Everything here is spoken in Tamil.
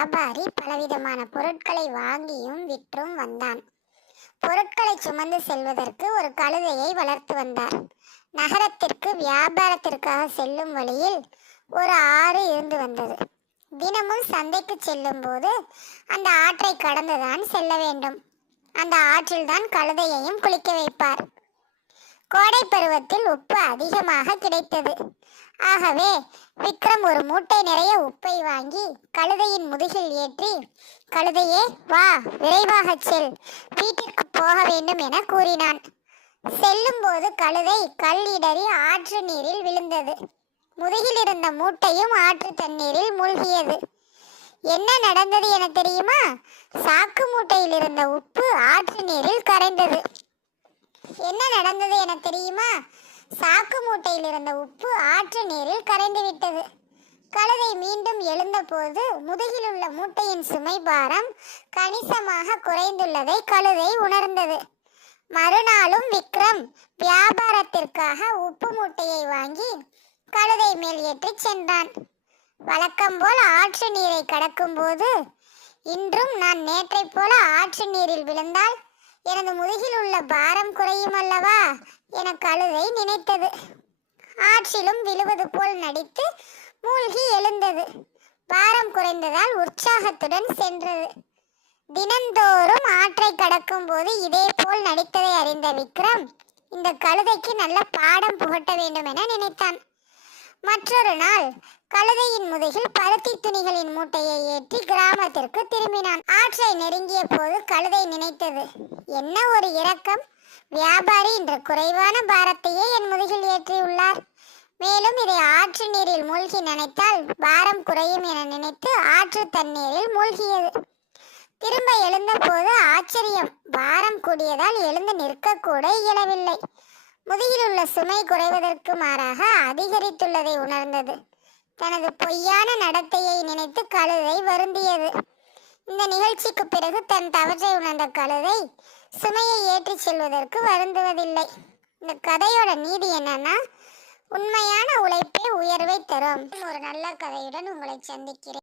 வியாபாரி பலவிதமான பொருட்களை வாங்கியும் விற்றும் வந்தான். பொருட்களை சுமந்து செல்வதற்கு ஒரு கழுதையை வளர்த்து வந்தார். நகரத்திற்கு வியாபாரத்திற்காக செல்லும் வழியில் ஒரு ஆறு இருந்து வந்தது. தினமும் சந்தைக்கு செல்லும் போது அந்த ஆற்றை கடந்துதான் செல்ல வேண்டும். அந்த ஆற்றில்தான் கழுதையையும் குளிக்க வைப்பார். கோடை பருவத்தில் உப்பு அதிகமாக கிடைத்தது. ஆகவே விக்ரம் ஒரு மூட்டை நிறைய உப்பை வாங்கி கழுதையின் முதுகில் ஏற்றி, கழுதையே வா, விரைவாக செல், வீட்டிற்கு போக வேண்டும் என கூறினான். செல்லும் போது கழுதை கல் இடறி ஆற்று நீரில் விழுந்தது. முதுகில் இருந்த மூட்டையும் ஆற்று தண்ணீரில் மூழ்கியது. என்ன நடந்தது என தெரியுமா? சாக்கு மூட்டையில் இருந்த உப்பு ஆற்று நீரில் கரைந்தது. என்ன நடந்தது என தெரியுமா? சாக்கு மூட்டையில் இருந்த உப்பு ஆற்று நீரில் கரைந்து விட்டது. கழுதை மீண்டும் எழுந்தபோது முதுகில் உள்ள மூட்டையின் சுமை பாரம் கணிசமாக குறைந்துள்ளதை கழுதை உணர்ந்தது. மறுநாளும் விக்ரம் வியாபாரத்திற்காக உப்பு மூட்டையை வாங்கி கழுதை மேல் ஏற்றி சென்றான். வழக்கம் போல ஆற்று நீரை கடக்கும் போது, இன்றும் நான் நேற்றை போல ஆற்று நீரில் விழுந்தால் எனது முதுகில் உள்ள பாரம் குறையும் அல்லவா என கழுதை நினைத்தது. ஆற்றிலும் விழுவது போல் நடித்து மூழ்கி எழுந்தது. பாரம் குறைந்ததால் உற்சாகத்துடன் சென்றது. தினந்தோறும் ஆற்றை கடக்கும் போது இதே போல் நடித்ததை அறிந்த விக்ரம் இந்த கழுதைக்கு நல்ல பாடம் புகட்ட வேண்டும் என நினைத்தான். மற்றொரு நாள் கழுதையின் முதுகில் பருத்தி துணிகளின் மூட்டையை ஏற்றி கிராமத்திற்கு திரும்பினான். ஆற்றை நெருங்கிய போது கழுதை நினைத்தது, என்ன ஒரு இரக்கம்! வியாபாரி இன்று குறைவான பாரத்தையே என் முதுகில் ஏற்றியுள்ளார். மேலும் இதை ஆற்று நீரில் மூழ்கி நினைத்தால் பாரம் குறையும் என நினைத்து ஆற்று தண்ணீரில் மூழ்கியது. திரும்ப எழுந்த போது ஆச்சரியம்! பாரம் கூடியதால் எழுந்து நிற்கக்கூட இயலவில்லை. முதுகில் உள்ள சுமை குறைவதற்கு மாறாக அதிகரித்துள்ளதை உணர்ந்தது. தனது பொய்யான நடத்தையை நினைத்து கழுதை வருந்தியது. இந்த நிகழ்ச்சிக்கு பிறகு தன் தவற்றை உணர்ந்த கழுதை சுமையை ஏற்றி செல்வதற்கு வருந்துவதில்லை. இந்த கதையோட நீதி என்னன்னா, உண்மையான உழைப்பே உயர்வை தரும். ஒரு நல்ல கதையுடன் உங்களை சந்திக்கிறேன்.